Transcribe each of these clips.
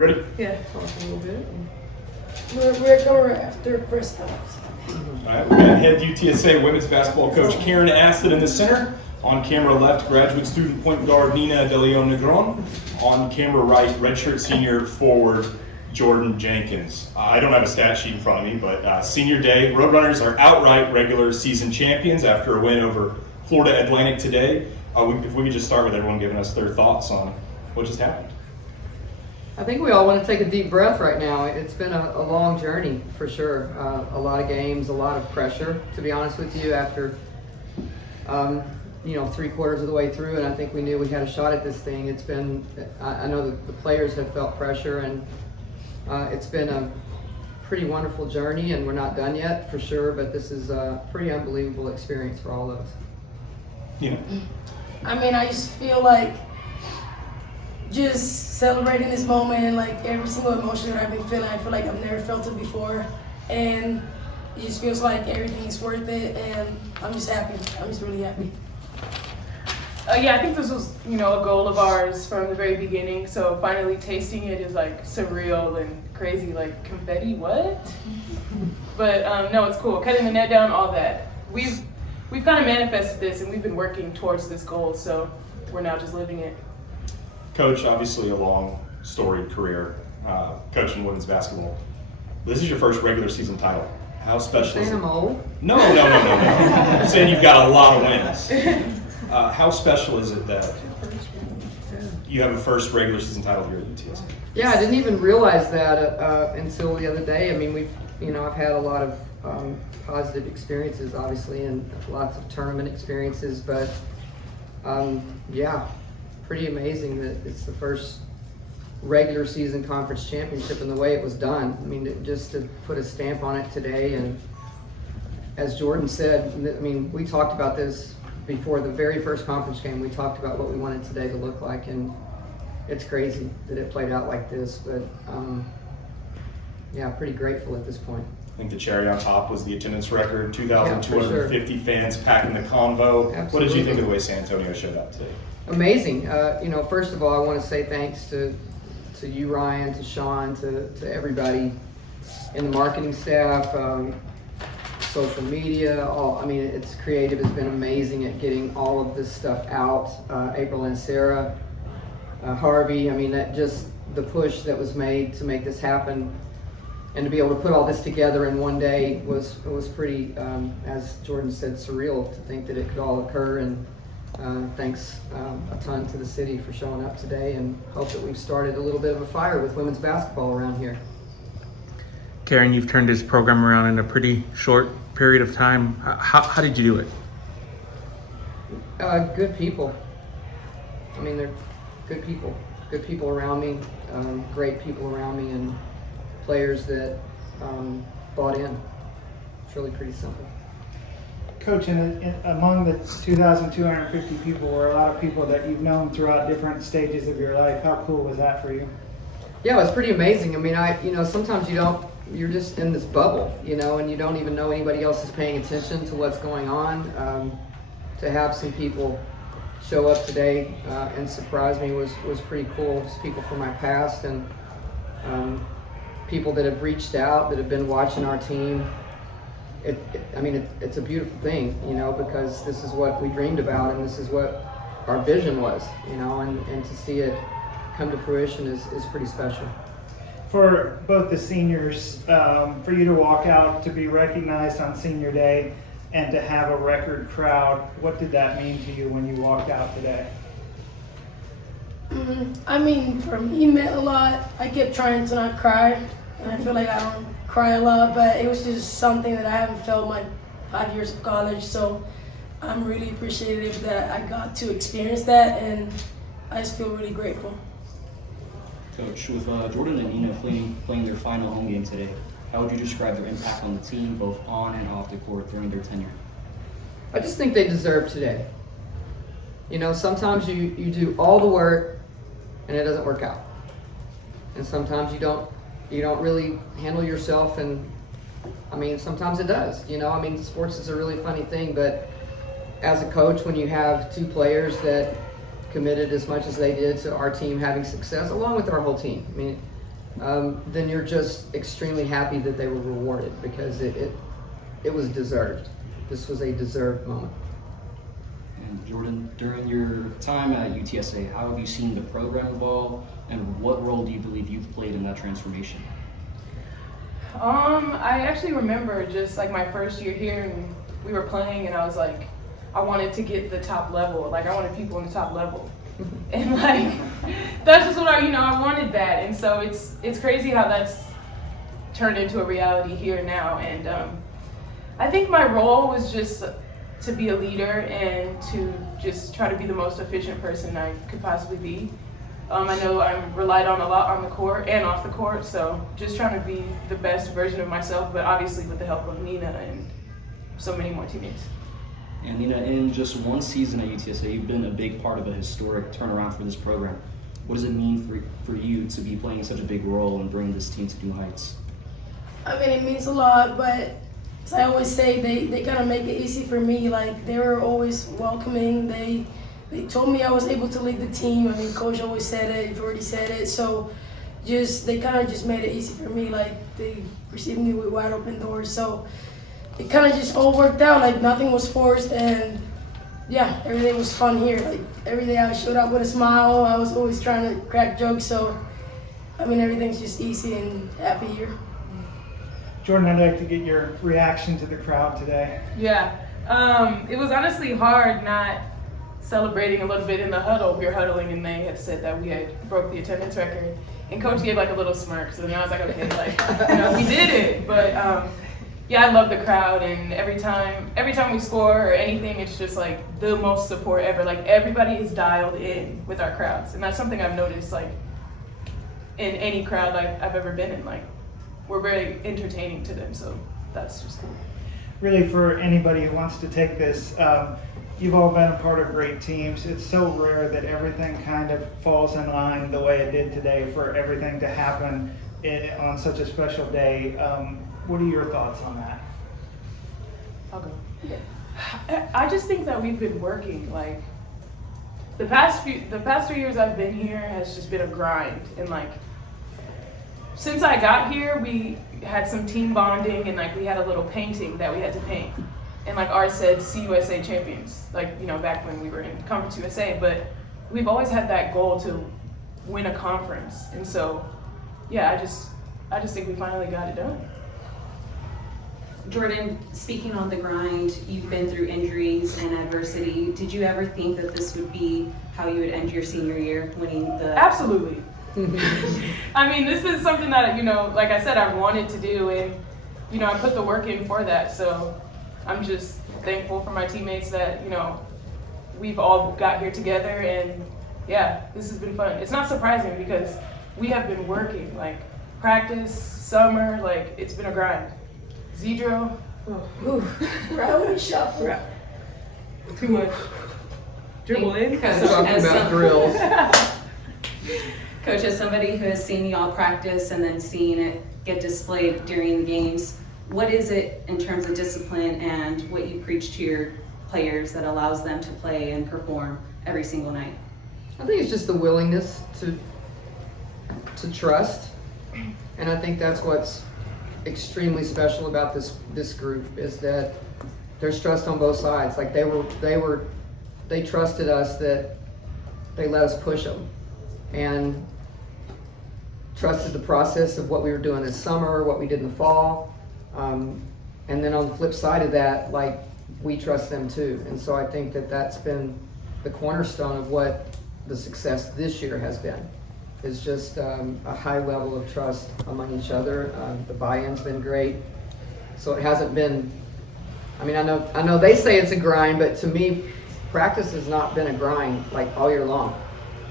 Ready? Yeah, talk a little bit. We're going after press conference. All right, we're going to head UTSA women's basketball coach Karen Aston in the center. On camera left, graduate student point guard Nina De Leon Negron. On camera right, redshirt senior forward Jordan Jenkins. I don't have a stat sheet in front of me, but senior day, Roadrunners are outright regular season champions after a win over Florida Atlantic today. If we could just start with everyone giving us their thoughts on what just happened. I think we all want to take a deep breath right now. It's been a long journey for sure. A lot of games, a lot of pressure, to be honest with you, after 3/4 of the way through, and I think we knew we had a shot at this thing. It's been, I know that the players have felt pressure, and it's been a pretty wonderful journey, and we're not done yet for sure, but this is a pretty unbelievable experience for all of us. Yeah. I mean, I just feel like just celebrating this moment and like every single emotion that I've been feeling, I feel like I've never felt it before, and it just feels like everything's worth it, and I'm just happy. I'm just really happy. Yeah, I think this was, a goal of ours from the very beginning. So finally tasting it is like surreal and crazy, like confetti, what? But no, it's cool. Cutting the net down, all that. We've kind of manifested this, and we've been working towards this goal. So we're now just living it. Coach, obviously a long storied career coaching women's basketball. This is your first regular season title. How special is it? I'm old. No. I'm saying you've got a lot of wins. How special is it that you have a first regular season title here at UTSA? Yeah, I didn't even realize that until the other day. I mean, I've had a lot of positive experiences, obviously, and lots of tournament experiences, but yeah, pretty amazing that it's the first regular season conference championship and the way it was done. I mean, just to put a stamp on it today, and as Jordan said, I mean, we talked about this before the very first conference game. We talked about what we wanted today to look like, and it's crazy that it played out like this, but yeah, pretty grateful at this point. I think the cherry on top was the attendance record, 2,250 fans packing the convo. Absolutely. What did you think of the way San Antonio showed up today? Amazing. First of all, I want to say thanks to you, Ryan, to Sean, to everybody in the marketing staff, social media. It's creative has been amazing at getting all of this stuff out. April and Sarah, Harvey. That just the push that was made to make this happen, and to be able to put all this together in one day was pretty, as Jordan said, surreal to think that it could all occur. And thanks a ton to the city for showing up today, and hope that we've started a little bit of a fire with women's basketball around here. Karen, you've turned this program around in a pretty short period of time. How did you do it? Good people. They're good people. Good people around me, great people around me, and players that bought in. It's really pretty simple. Coach, among the 2,250 people were a lot of people that you've known throughout different stages of your life. How cool was that for you? Yeah, it was pretty amazing. Sometimes you're just in this bubble, and you don't even know anybody else is paying attention to what's going on. To have some people show up today and surprise me was pretty cool. Just people from my past, and people that have reached out, that have been watching our team. It's a beautiful thing, because this is what we dreamed about, and this is what our vision was, and to see it come to fruition is pretty special. For both the seniors, for you to walk out to be recognized on senior day and to have a record crowd, what did that mean to you when you walked out today? For me, it meant a lot. I kept trying to not cry, and I feel like I don't cry a lot, but it was just something that I haven't felt my 5 years of college, so I'm really appreciative that I got to experience that, and I just feel really grateful. Coach, with Jordan and Nina playing their final home game today, how would you describe their impact on the team, both on and off the court during their tenure? I just think they deserve today. Sometimes you do all the work and it doesn't work out, and sometimes you don't really handle yourself, and sometimes it does. Sports is a really funny thing, but as a coach, when you have two players that committed as much as they did to our team having success, along with our whole team, then you're just extremely happy that they were rewarded, because it was deserved. This was a deserved moment. And Jordan, during your time at UTSA, how have you seen the program evolve, and what role do you believe you've played in that transformation? I actually remember just like my first year here, and we were playing, and I was like, I wanted to get the top level. Like, I wanted people in the top level. And like, that's just what I wanted that. And so it's crazy how that's turned into a reality here now. And I think my role was just to be a leader and to just try to be the most efficient person I could possibly be. I know I'm relied on a lot on the court and off the court, so just trying to be the best version of myself, but obviously with the help of Nina and so many more teammates. And Nina, in just one season at UTSA, you've been a big part of a historic turnaround for this program. What does it mean for you to be playing such a big role and bringing this team to new heights? I mean, it means a lot, but as I always say, they kind of make it easy for me. Like, they were always welcoming. They told me I was able to lead the team. I mean, Coach always said it, Jordy said it. So they kind of just made it easy for me. Like, they received me with wide open doors. So it kind of just all worked out. Like, nothing was forced, and yeah, everything was fun here. Like, every day I showed up with a smile. I was always trying to crack jokes. So, I mean, everything's just easy and happy here. Jordan, I'd like to get your reaction to the crowd today. Yeah, it was honestly hard not celebrating a little bit in the huddle. We were huddling, and they had said that we had broke the attendance record, and Coach gave like a little smirk. So then I was like, okay, like, we did it. But yeah, I love the crowd, and every time we score or anything, it's just like the most support ever. Like, everybody is dialed in with our crowds, and that's something I've noticed like in any crowd like I've ever been in. Like, we're very entertaining to them, so that's just cool. Really, for anybody who wants to take this, you've all been a part of great teams. It's so rare that everything kind of falls in line the way it did today, for everything to happen on such a special day. What are your thoughts on that? I'll go. I just think that we've been working. Like, the past 3 years I've been here has just been a grind, and like, since I got here, we had some team bonding, and like, we had a little painting that we had to paint, and like, ours said CUSA champions, like, back when we were in Conference USA. But we've always had that goal to win a conference, and so yeah, I just think we finally got it done. Jordan, speaking on the grind, you've been through injuries and adversity. Did you ever think that this would be how you would end your senior year, winning the... Absolutely. I mean, this is something that, like I said, I've wanted to do, and, I put the work in for that. So I'm just thankful for my teammates that, we've all got here together, and yeah, this has been fun. It's not surprising because we have been working, like, practice, summer, like, it's been a grind. Zedro, Rowdy shuffle. too much. Dribble in. Talking about drills. Coach, as somebody who has seen y'all practice and then seen it get displayed during the games, what is it in terms of discipline and what you preach to your players that allows them to play and perform every single night? I think it's just the willingness to trust, and I think that's what's extremely special about this group, is that there's trust on both sides. Like, they trusted us, that they let us push them, and trusted the process of what we were doing this summer, what we did in the fall, and then on the flip side of that, like, we trust them too. And so I think that that's been the cornerstone of what the success this year has been, is just a high level of trust among each other. The buy-in's been great, so it hasn't been, I mean, I know they say it's a grind, but to me, practice has not been a grind like all year long.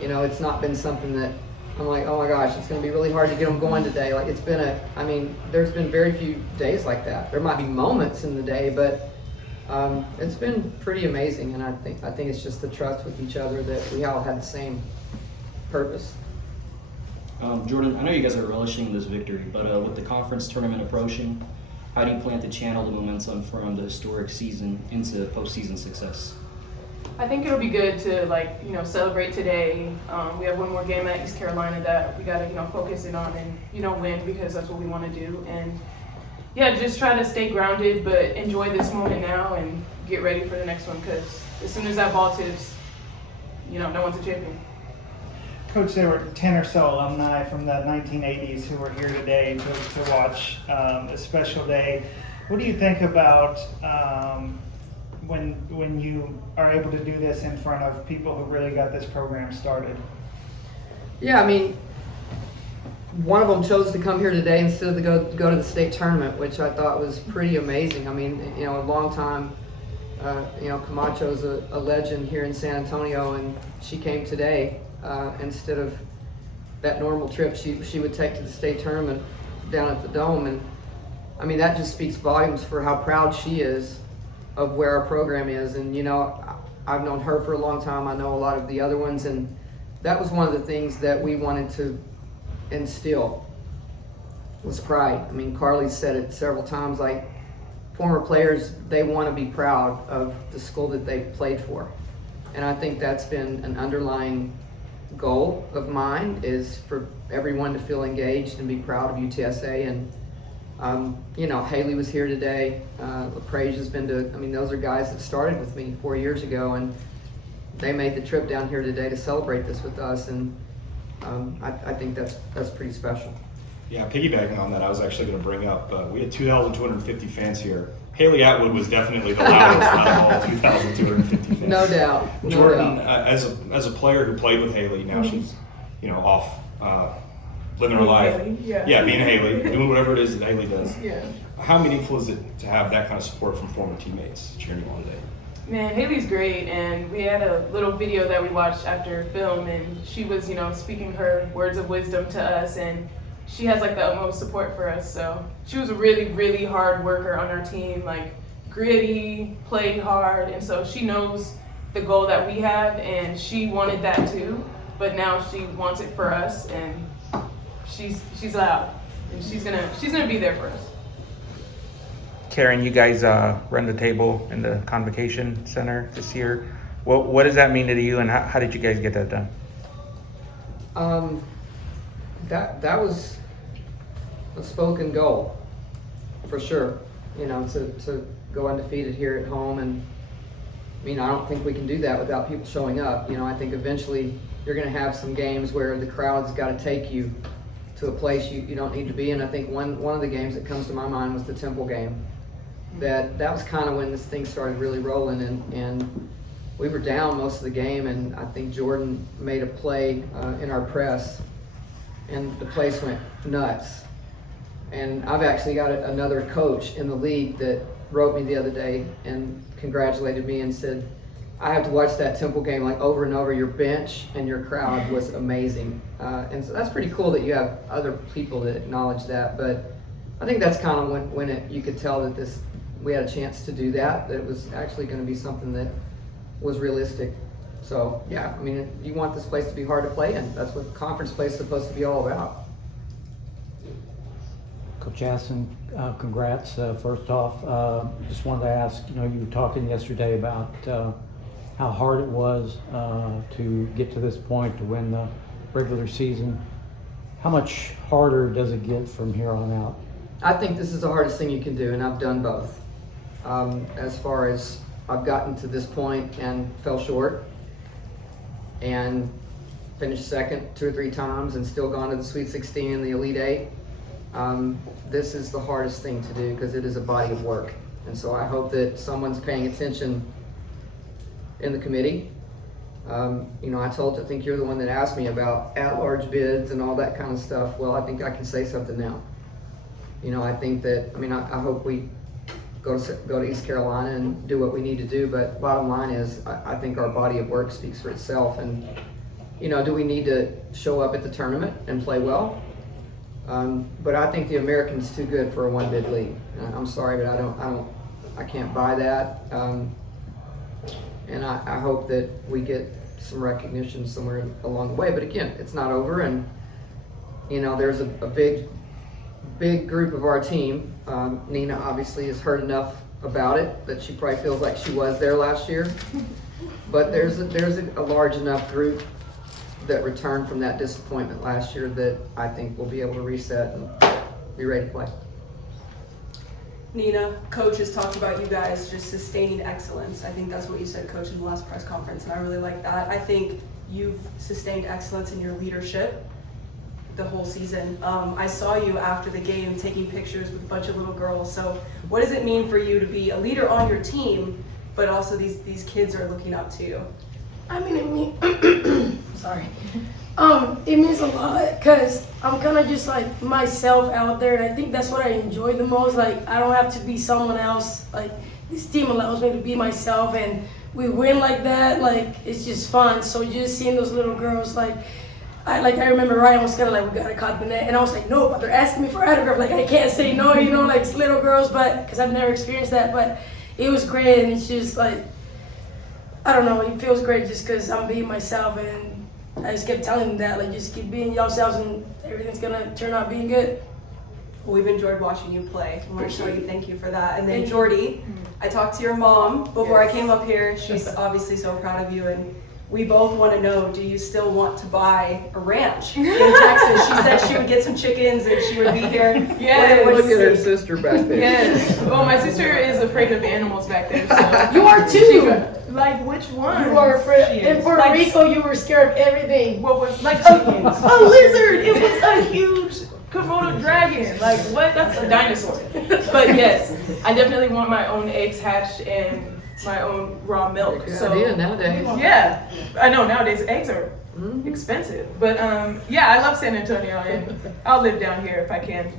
It's not been something that I'm like, oh my gosh, it's going to be really hard to get them going today. Like, it's been there's been very few days like that. There might be moments in the day, but it's been pretty amazing, and I think it's just the trust with each other that we all had the same purpose. Jordan, I know you guys are relishing this victory, but with the conference tournament approaching, how do you plan to channel the momentum from the historic season into postseason success? I think it'll be good to celebrate today. We have one more game at East Carolina that we got to focus in on and win, because that's what we want to do. And yeah, just try to stay grounded, but enjoy this moment now and get ready for the next one, because as soon as that ball tips, no one's a champion. Coach, there were 10 or so alumni from the 1980s who were here today to watch a special day. What do you think about when you are able to do this in front of people who really got this program started? Yeah, I mean, one of them chose to come here today instead of go to the state tournament, which I thought was pretty amazing. I mean, a long time, Camacho's a legend here in San Antonio, and she came today instead of that normal trip she would take to the state tournament down at the Dome. And I mean, that just speaks volumes for how proud she is of where our program is. And I've known her for a long time. I know a lot of the other ones, and that was one of the things that we wanted to instill was pride. I mean, Carly said it several times, like, former players, they want to be proud of the school that they played for. And I think that's been an underlying goal of mine, is for everyone to feel engaged and be proud of UTSA. And Haley was here today. LaPrage has been those are guys that started with me 4 years ago, and they made the trip down here today to celebrate this with us. And I think that's pretty special. Yeah, piggybacking on that, I was actually going to bring up, we had 2,250 fans here. Haley Atwood was definitely the loudest out of all 2,250 fans. No doubt. Jordan, as a player who played with Haley, now she's off living her life. Haley, yeah. Yeah, being Haley, doing whatever it is that Haley does. Yeah. How meaningful is it to have that kind of support from former teammates cheering you on today? Man, Haley's great, and we had a little video that we watched after film, and she was, speaking her words of wisdom to us, and she has the utmost support for us. So she was a really, really hard worker on our team, gritty, played hard, and so she knows the goal that we have, and she wanted that too, but now she wants it for us, and she's loud, and she's gonna be there for us. Karen, you guys run the table in the Convocation Center this year. What does that mean to you, and how did you guys get that done? That was a spoken goal, for sure. To go undefeated here at home, and I don't think we can do that without people showing up. I think eventually you're going to have some games where the crowd's got to take you to a place you don't need to be. And I think one of the games that comes to my mind was the Temple game. That was kind of when this thing started really rolling, and we were down most of the game, and I think Jordan made a play in our press, and the place went nuts. And I've actually got another coach in the league that wrote me the other day and congratulated me and said, I have to watch that Temple game over and over. Your bench and your crowd was amazing. And so that's pretty cool that you have other people that acknowledge that. But I think that's kind of when you could tell that we had a chance to do that it was actually going to be something that was realistic. So yeah, you want this place to be hard to play in. That's what conference play is supposed to be all about. Coach Aston, congrats. First off, just wanted to ask, you were talking yesterday about how hard it was to get to this point, to win the regular season. How much harder does it get from here on out? I think this is the hardest thing you can do, and I've done both. As far as I've gotten to this point and fell short and finished second 2 or 3 times and still gone to the Sweet 16 and the Elite 8. This is the hardest thing to do because it is a body of work. And so I hope that someone's paying attention in the committee. I think you're the one that asked me about at-large bids and all that kind of stuff. Well, I think I can say something now. I think that, I hope we go to East Carolina and do what we need to do, but bottom line is I think our body of work speaks for itself. And, do we need to show up at the tournament and play well? But I think the American's too good for a one-bid league. I'm sorry, but I can't buy that. And I hope that we get some recognition somewhere along the way. But again, it's not over, and there's a big group of our team. Nina obviously has heard enough about it that she probably feels like she was there last year. But there's a large enough group that returned from that disappointment last year that I think we'll be able to reset and be ready to play. Nina, Coach has talked about you guys just sustaining excellence. I think that's what you said, Coach, in the last press conference, and I really like that. I think you've sustained excellence in your leadership the whole season. I saw you after the game taking pictures with a bunch of little girls. So what does it mean for you to be a leader on your team, but also these kids are looking up to you? I mean, sorry. It means a lot because I'm kind of just like myself out there, and I think that's what I enjoy the most. Like, I don't have to be someone else. Like, this team allows me to be myself, and we win like that. Like, it's just fun. So just seeing those little girls, I remember Ryan was kind of like, we gotta cut the net, and I was like, no, but they're asking me for autograph. Like, I can't say no, like it's little girls, but because I've never experienced that. But it was great, and it's just like, I don't know, it feels great just because I'm being myself, and I just kept telling them that, like, just keep being yourselves, and everything's gonna turn out being good. Well, we've enjoyed watching you play. I want to show you, thank you for that. And then Jordy, I talked to your mom before I came up here. She's obviously so proud of you, and we both want to know, do you still want to buy a ranch in Texas? She said she would get some chickens and she would be here. Yes. Look at her sister back there. Yes. Well, my sister is afraid of animals back there. So. You are too! Like, which one? You are afraid. In Puerto Rico, you were scared of everything. What was, like, a lizard. It was a huge Komodo dragon. Like, what? That's a dinosaur. But yes, I definitely want my own eggs hatched and my own raw milk. Good So idea nowadays. yeah, I know nowadays eggs are expensive, but yeah, I love San Antonio, and I'll live down here if I can.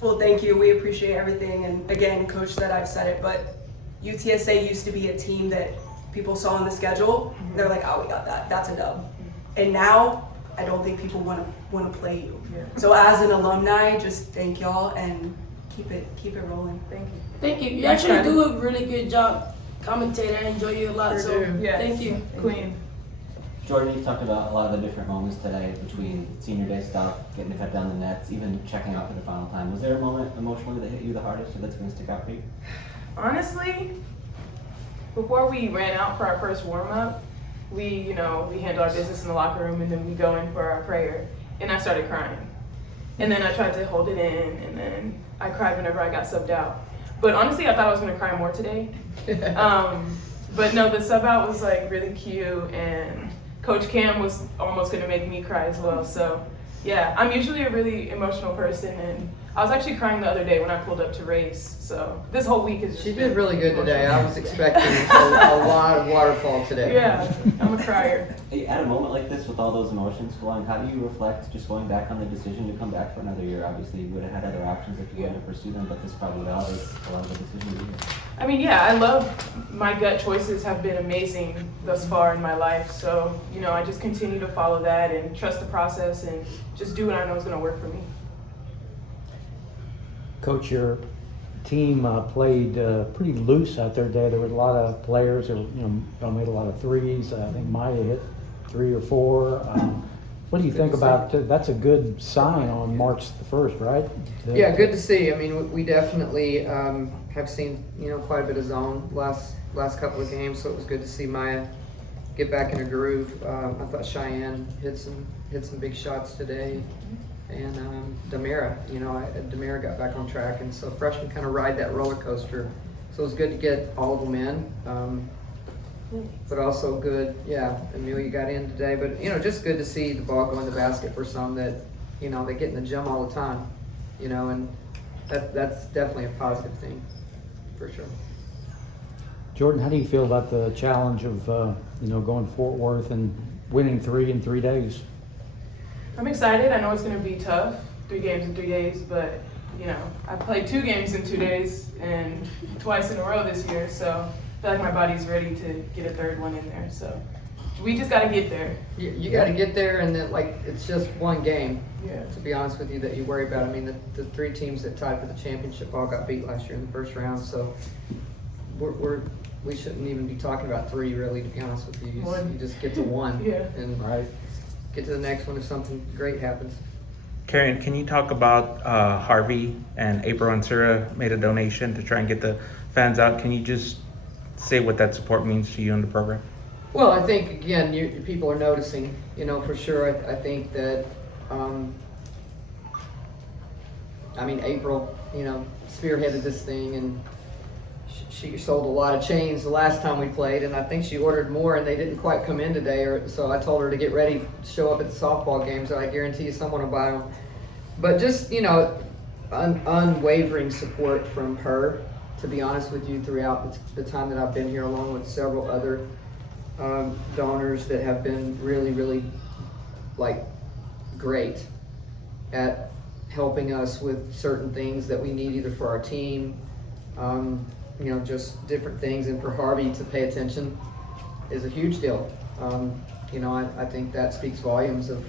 Well, thank you. We appreciate everything. And again, Coach said I've said it, but UTSA used to be a team that people saw on the schedule. They're like, oh, we got that. That's a dub. And now I don't think people want to play you. Yeah. So as an alumni, just thank y'all and keep it rolling. Thank you. Thank you. You actually do a really good job commentating. I enjoy you a lot, so Yes. thank you. Queen. Jordan, you talked about a lot of the different moments today between senior day stuff, getting to cut down the nets, even checking out for the final time. Was there a moment emotionally that hit you the hardest or that's going to stick out for you? Honestly, before we ran out for our first warm-up, we handle our business in the locker room, and then we go in for our prayer, and I started crying. And then I tried to hold it in, and then I cried whenever I got subbed out. But honestly, I thought I was gonna cry more today. But no, the sub out was like really cute, and Coach Cam was almost gonna make me cry as well. So yeah, I'm usually a really emotional person, and I was actually crying the other day when I pulled up to race. So this whole week is just She did really good today. I was expecting a lot of waterfall today. Yeah, I'm a crier. At a moment like this with all those emotions flowing, how do you reflect just going back on the decision to come back for another year? Obviously, you would have had other options if you wanted to pursue them, but this probably validates a lot of the decisions you made. I mean, yeah, I love my gut choices have been amazing thus far in my life. So, I just continue to follow that and trust the process and just do what I know is going to work for me. Coach, your team played pretty loose out there today. There were a lot of players that made a lot of threes. I think Maya hit 3 or 4. What do you think about that's a good sign on March the 1st, right? Yeah, good to see. I mean, we definitely have seen quite a bit of zone last couple of games, so it was good to see Maya get back in a groove. I thought Cheyenne hit some big shots today, and Demira, Demira got back on track, and so freshmen kind of ride that roller coaster. So it was good to get all of them in. But also good, Amelia got in today, but just good to see the ball go in the basket for some that, they get in the gym all the time, and that's definitely a positive thing, for sure. Jordan, how do you feel about the challenge of, going Fort Worth and winning 3 in 3 days? I'm excited. I know it's going to be tough, 3 games in 3 days, but, I played 2 games in 2 days and twice in a row this year, so I feel like my body's ready to get a 3rd one in there. So we just got to get there. You got to get there, and then it's just one game. Yeah. To be honest with you, that you worry about. I mean, the 3 teams that tied for the championship all got beat last year in the first round, so we shouldn't even be talking about 3 really. To be honest with you, you just get to 1, and get to the next one if something great happens. Karen, can you talk about Harvey and April and Sarah made a donation to try and get the fans out? Can you just say what that support means to you in the program? Well, I think again, people are noticing, for sure. I think that, April, spearheaded this thing, and she sold a lot of chains the last time we played, and I think she ordered more, and they didn't quite come in today. So I told her to get ready, to show up at the softball games. So I guarantee you someone will buy them. But just unwavering support from her, to be honest with you, throughout the time that I've been here, along with several other donors that have been really, really great at helping us with certain things that we need either for our team, just different things. And for Harvey to pay attention is a huge deal. I think that speaks volumes of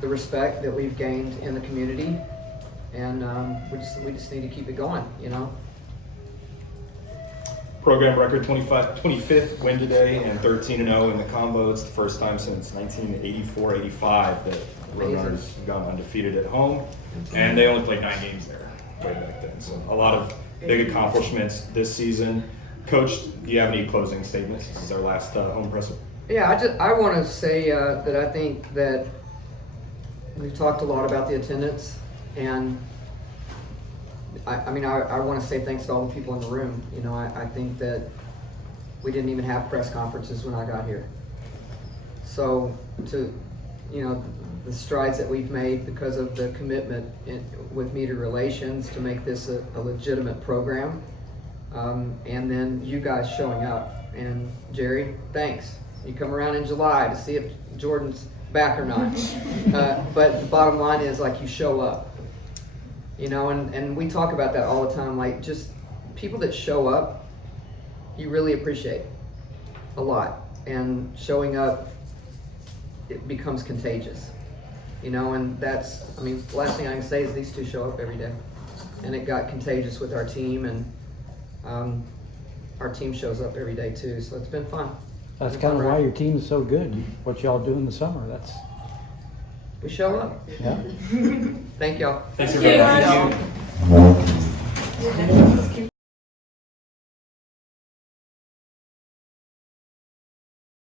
the respect that we've gained in the community, and we just need to keep it going. Program record 25th win today, and 13-0 in the combo. It's the first time since 1984-85 that Roadrunners have gone undefeated at home, and they only played 9 games there way back then. So a lot of big accomplishments this season. Coach, do you have any closing statements? This is our last home presser. Yeah, I want to say that I think that we've talked a lot about the attendance, and I want to say thanks to all the people in the room. I think that we didn't even have press conferences when I got here. So the strides that we've made because of the commitment with media relations to make this a legitimate program, and then you guys showing up. And Jerry, thanks. You come around in July to see if Jordan's back or not. But the bottom line is, you show up. And we talk about that all the time, just people that show up, you really appreciate a lot. And showing up, it becomes contagious. And that's, the last thing I can say is these two show up every day. And it got contagious with our team, and our team shows up every day too, so it's been fun. That's kind of why your team is so good. What y'all do in the summer, we show up. Yeah. Thank y'all. Thanks, Thank you. everybody. Thank you.